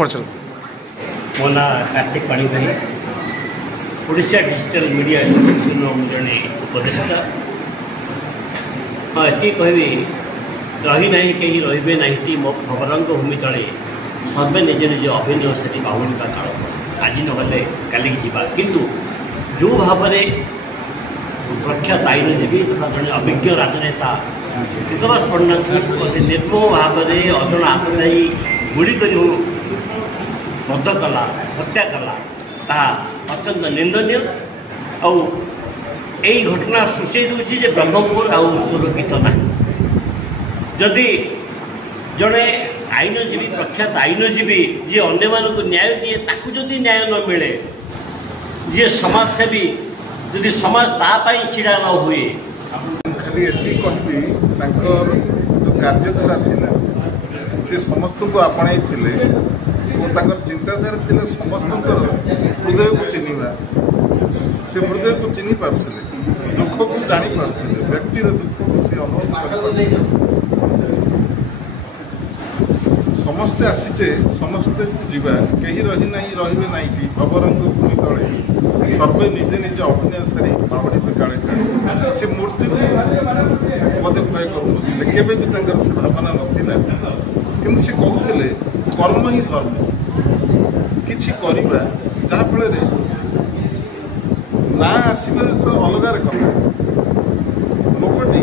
परिचय मो ना Kartik Panigrahi Odisha digital media association जड़े उपदेष्टा हाँ ये कहबी रही ना कहीं रे ना भवरंग भूमि तले सर्वे निज निज अभिनय से बाहुलिका काल आज नगले काली जावा किंतु जो भाव में प्रख्यात आईनजीवी तथा जड़े अभिज्ञ राजनेता विकास पट्टनायक अति निर्मोह भाव में अजଣା आततायी गुड़ी कर बद्ध कला हत्या कला ता अत्यंत निंदनीय आई घटना सूचई दूसरी ब्रह्मपुर आउ सुरक्षित ना जदि जड़े आईनजीवी प्रख्यात आईनजीवी जी अन्य मानक न्याय दिए ताकू जदि न्याय न मिले जी समाजसेवी जदि समाज तापाई छिड़ा न हुए खाली एति कहबी जो कार्यधारा थिला से समस्त को आपणाई थिले और चिंताधारा थिले समस्त हृदय को चिन्हवा से हृदय को चिन्ह पार्थिले दुख को जानी पार्थिले व्यक्तिर दुख को से अनुभव समस्ते आसीचे समस्ते जीवा कहीं रही नहीं रही ना भवरंग भूमि तले सर्वे निजे निज अभिनय सारी बाहुड़ी काले काले से मूर्ति को मत भय करुले केवे भी से भावना नाला कि से कहते कर्म ही धर्म किछि करिबा जहा फल ना आसवे तो अलगार कथा लोकटी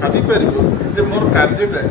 भावी पार मोर कार्यटा